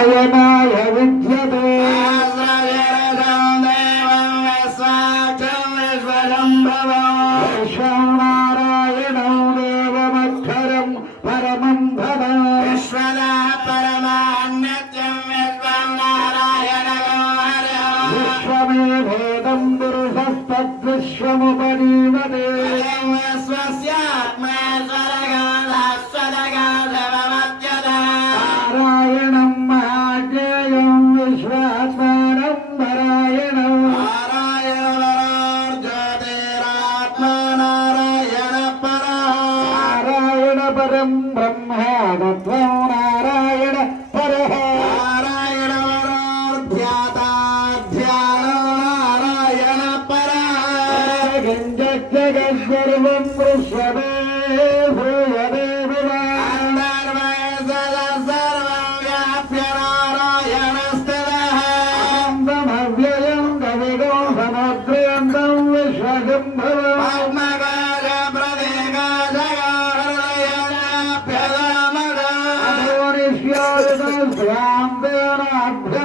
నారాయణాయ విద్యతే నారాయణం దేవమక్షరం పరమం భవ విశ్వమే భేదం పురుషస్తద్విశ్వముపనీమతే విశ్వాత్మానం నారాయణం నారాయణ పరం బ్రహ్మ తత్వం నారాయణ పరః జగద్గర్వం దృశ్యమే భూయదే భువా అవ్యయం గవిగో సమగ్రయంతం విశ్వశంభవ అధోనిష్యాయుధ స్వాం దేనాభ్య